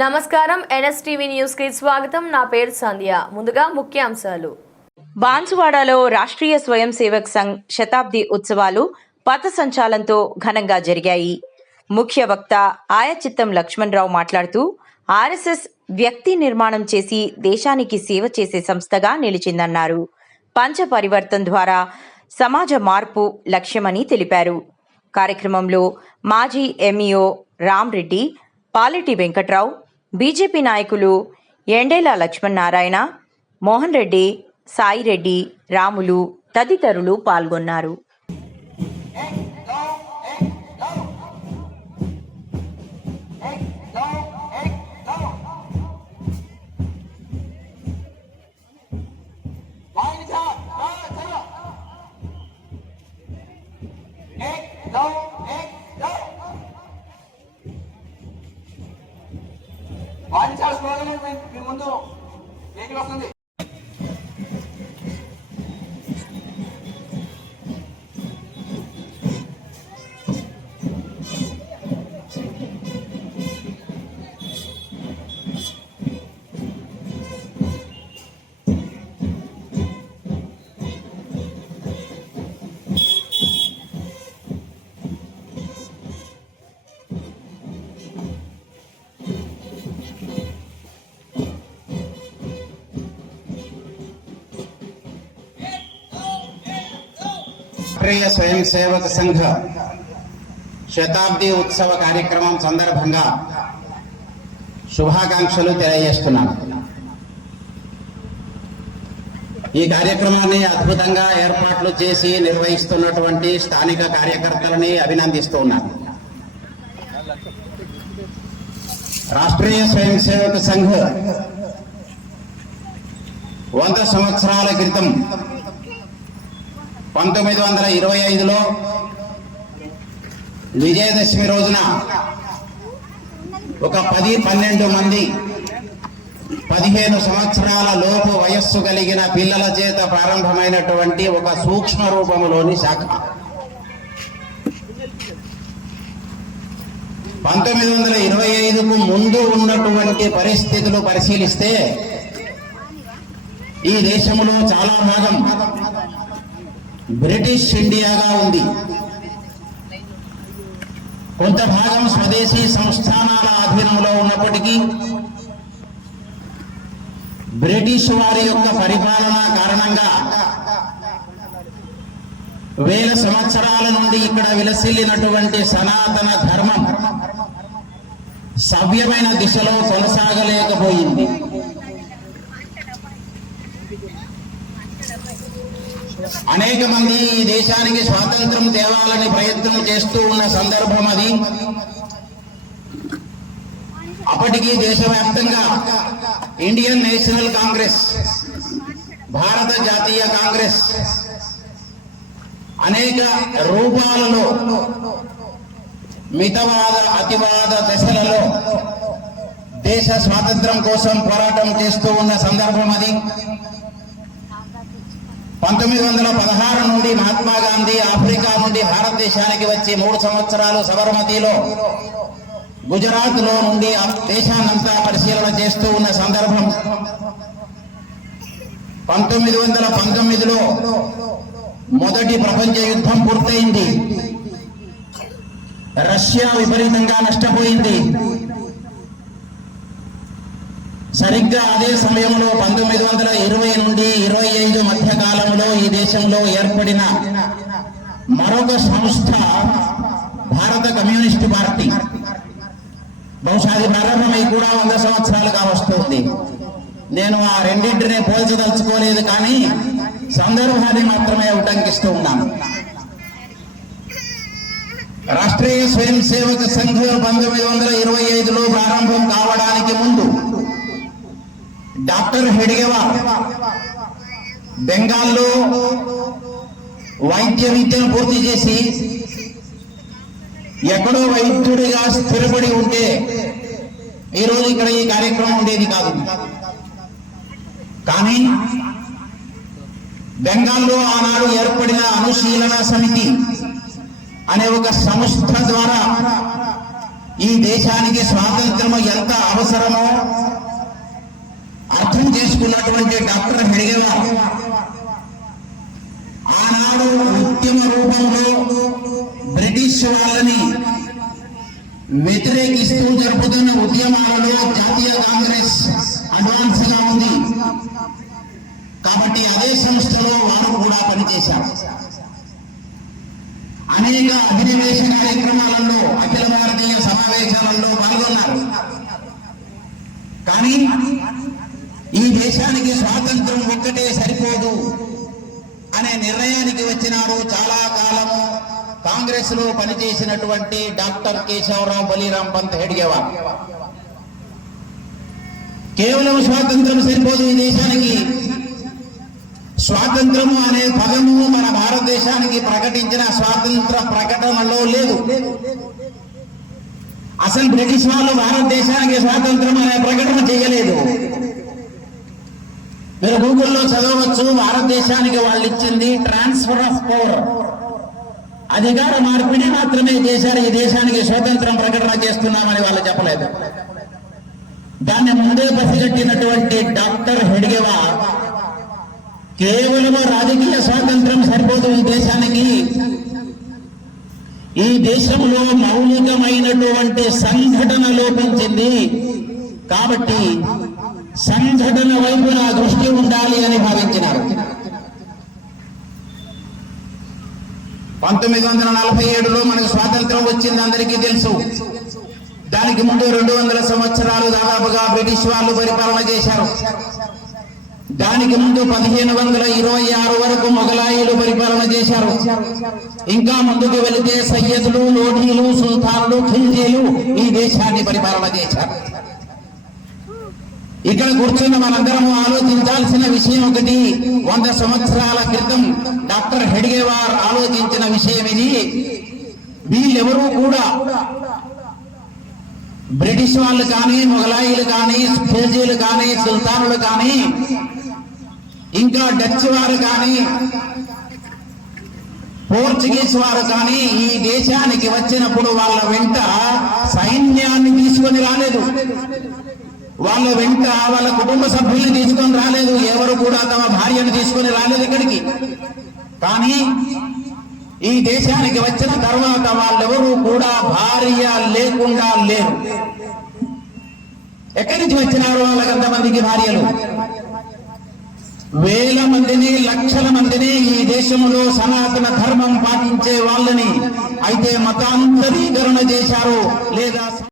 నమస్కారం ఎన్ఎస్టీవీ న్యూస్కి స్వాగతం. నా పేరు సంధ్య. ముందుగా ముఖ్యాంశాలు. బాన్సువాడలో రాష్ట్రీయ స్వయం సేవక్ సంఘ్ శతాబ్ది ఉత్సవాలు పథ సంచాలంతో ఘనంగా జరిగాయి. ముఖ్య వక్త ఆయచిత్తం లక్ష్మణరావు మాట్లాడుతూ ఆర్ఎస్ఎస్ వ్యక్తి నిర్మాణం చేసి దేశానికి సేవ చేసే సంస్థగా నిలిచిందన్నారు. పంచ పరివర్తన్ ద్వారా సమాజ మార్పు లక్ష్యమని తెలిపారు. కార్యక్రమంలో మాజీ ఎంఈఓ రామ్ రెడ్డి పాలెటి వెంకట్రావు బీజేపీ నాయకులు ఎండేల లక్ష్మణనారాయణ మోహన్ రెడ్డి సాయిరెడ్డి రాములు తదితరులు పాల్గొన్నారు No! రాష్ట్రీయ స్వయం సేవక సంఘ శతాబ్ది ఉత్సవ కార్యక్రమం సందర్భంగా శుభాకాంక్షలు తెలియజేస్తున్నాను. ఈ కార్యక్రమాన్ని అద్భుతంగా ఏర్పాట్లు చేసి నిర్వహిస్తున్నటువంటి స్థానిక కార్యకర్తలని అభినందిస్తూ ఉన్నాను రాష్ట్రీయ స్వయం సేవక సంఘ వంద సంవత్సరాల క్రితం పంతొమ్మిది వందల ఇరవై ఐదులో విజయదశమి రోజున ఒక పది పన్నెండు మంది పదిహేను సంవత్సరాల లోపు వయస్సు కలిగిన పిల్లల చేత ప్రారంభమైనటువంటి ఒక సూక్ష్మ రూపంలోని శాఖ. పంతొమ్మిది వందల ఇరవై ఐదుకు ముందు ఉన్నటువంటి పరిస్థితులు పరిశీలిస్తే ఈ దేశంలో చాలా భాగం బ్రిటిష్ ఇండియాగా ఉంది. కొంత భాగం స్వదేశీ సంస్థానాల అధీనంలో ఉన్నప్పటికీ బ్రిటిష్ వారి యొక్క పరిపాలన కారణంగా వేల సంవత్సరాల నుండి ఇక్కడ విలసిల్లినటువంటి సనాతన ధర్మం సవ్యమైన దిశలో కొనసాగలేకపోయింది. అనేక మంది ఈ దేశానికి స్వాతంత్రం తేవాలని ప్రయత్నం చేస్తూ ఉన్న సందర్భం అది. అప్పటికి దేశవ్యాప్తంగా ఇండియన్ నేషనల్ కాంగ్రెస్ భారత జాతీయ కాంగ్రెస్ అనేక రూపాలలో మితవాద అతివాద దశలలో దేశ స్వాతంత్రం కోసం పోరాటం చేస్తూ ఉన్న సందర్భం అది. పంతొమ్మిది వందల పదహారు నుండి మహాత్మా గాంధీ ఆఫ్రికా నుండి భారతదేశానికి వచ్చి మూడు సంవత్సరాలు సబర్మతిలో గుజరాత్లో నుండి దేశాన్నంతా పరిశీలన చేస్తూ ఉన్న సందర్భం. పంతొమ్మిది వందల పంతొమ్మిదిలో మొదటి ప్రపంచ యుద్ధం పూర్తయింది. రష్యా విపరీతంగా నష్టపోయింది. సరిగ్గా అదే సమయంలో పంతొమ్మిది వందల ఇరవై నుండి ఇరవై ఐదు మధ్య కాలంలో ఈ దేశంలో ఏర్పడిన మరొక సంస్థ భారత కమ్యూనిస్ట్ పార్టీ. బహుశా అది ప్రారంభమై కూడా వంద సంవత్సరాలుగా వస్తుంది నేను ఆ రెండింటిని పోల్చదలుచుకోలేదు కానీ సందర్భాన్ని మాత్రమే ఉటంకిస్తూ ఉన్నాను. రాష్ట్రీయ స్వయం సేవక సంఘం పంతొమ్మిది వందల ఇరవై ఐదులో ప్రారంభం కావడానికి ముందు డాక్టర్ హెడిగేవార్ బెంగాల్లో వైద్య విద్యను పూర్తి చేసి ఎక్కడో వైద్యుడిగా స్థిరపడి ఉంటే ఈరోజు ఇక్కడ ఈ కార్యక్రమం ఉండేది కాదు. కానీ బెంగాల్లో ఆనాడు ఏర్పడిన అనుశీలన సమితి అనే ఒక సంస్థ ద్వారా ఈ దేశానికి స్వాతంత్రము ఎంత అవసరమో తీసుకున్నటువంటి డాక్టర్ హెడిగేవారు ఆనాడు ఉద్యమ రూపంలో బ్రిటిష్ వాళ్ళని వ్యతిరేకిస్తూ జరుపుతున్న ఉద్యమాలలో జాతీయ కాంగ్రెస్ అడ్వాన్స్గా ఉంది. కాబట్టి అదే సంస్థలో వారు కూడా పనిచేశారు. అనేక అభినవేశ కార్యక్రమాలలో అఖిల భారతీయ సమావేశాలలో పాల్గొన్నారు. కానీ దేశానికి స్వాతంత్రం ఒక్కటే సరిపోదు అనే నిర్ణయానికి వచ్చినారు చాలా కాలము కాంగ్రెస్లో పనిచేసినటువంటి డాక్టర్ కేశవరావు బలీరాం పంత్ హెడ్గేవార్ కేవలం స్వాతంత్రం సరిపోదు ఈ దేశానికి. స్వాతంత్రము అనే పదము మన భారతదేశానికి ప్రకటించిన స్వాతంత్ర ప్రకటనలో లేదు. అసలు బ్రిటిష్ వాళ్ళు భారతదేశానికి స్వాతంత్రం అనే ప్రకటన చేయలేదు. మీరు గూగుల్లో చదవచ్చు భారతదేశానికి వాళ్ళు ఇచ్చింది ట్రాన్స్ఫర్ ఆఫ్ పవర్ అధికార మార్పిడి మాత్రమే చేశారు ఈ దేశానికి స్వతంత్రం ప్రకటన చేస్తున్నామని వాళ్ళు చెప్పలేదు. దాన్ని ముందే పసిగట్టినటువంటి డాక్టర్ హెడ్గేవా కేవలము రాజకీయ స్వాతంత్రం సరిపోదు ఈ దేశానికి. ఈ దేశంలో మౌలికమైనటువంటి సంఘటన లోపించింది. కాబట్టి సంఘటన వైపు నా దృష్టి ఉండాలి అని భావించినారు. పంతొమ్మిది వందల నలభై ఏడులో మనకు స్వాతంత్రం వచ్చింది అందరికీ తెలుసు. దానికి ముందు రెండు వందల సంవత్సరాలు దాదాపుగా బ్రిటిష్ వాళ్ళు పరిపాలన చేశారు. దానికి ముందు పదిహేను వందల ఇరవై ఆరు వరకు మొఘలాయిలు పరిపాలన చేశారు. ఇంకా ముందుకు వెళితే సయ్యదులు లోఢీలు సుల్తాన్లు ఖిల్జీలు ఈ దేశాన్ని పరిపాలన చేశారు. ఇక్కడ కూర్చున్న మనందరము ఆలోచించాల్సిన విషయం ఒకటి వంద సంవత్సరాల క్రితం డాక్టర్ హెడ్గేవార్ ఆలోచించిన విషయం ఇది. వీళ్ళెవరూ కూడా బ్రిటిష్ వాళ్ళు కానీ మొఘలాయిలు కానీ ఖిల్జీలు కానీ సుల్తానులు కానీ ఇంకా డచ్ వారు కానీ పోర్చుగీస్ వారు కానీ ఈ దేశానికి వచ్చినప్పుడు వాళ్ళ వెంట సైన్యాన్ని తీసుకొని రాలేదు. వాళ్ళ వెంట వాళ్ళ కుటుంబ సభ్యుల్ని తీసుకొని రాలేదు. ఎవరు కూడా తమ భార్యను తీసుకొని రాలేదు ఇక్కడికి. కానీ ఈ దేశానికి వచ్చిన తర్వాత వాళ్ళెవరూ కూడా భార్య లేకుండా లేరు. ఎక్కడి నుంచి వచ్చినారు వాళ్ళకంతమందికి భార్యలు? వేల మందిని లక్షల మందిని ఈ దేశంలో సనాతన ధర్మం పాటించే వాళ్ళని అయితే మతాంతరీకరణ చేశారు లేదా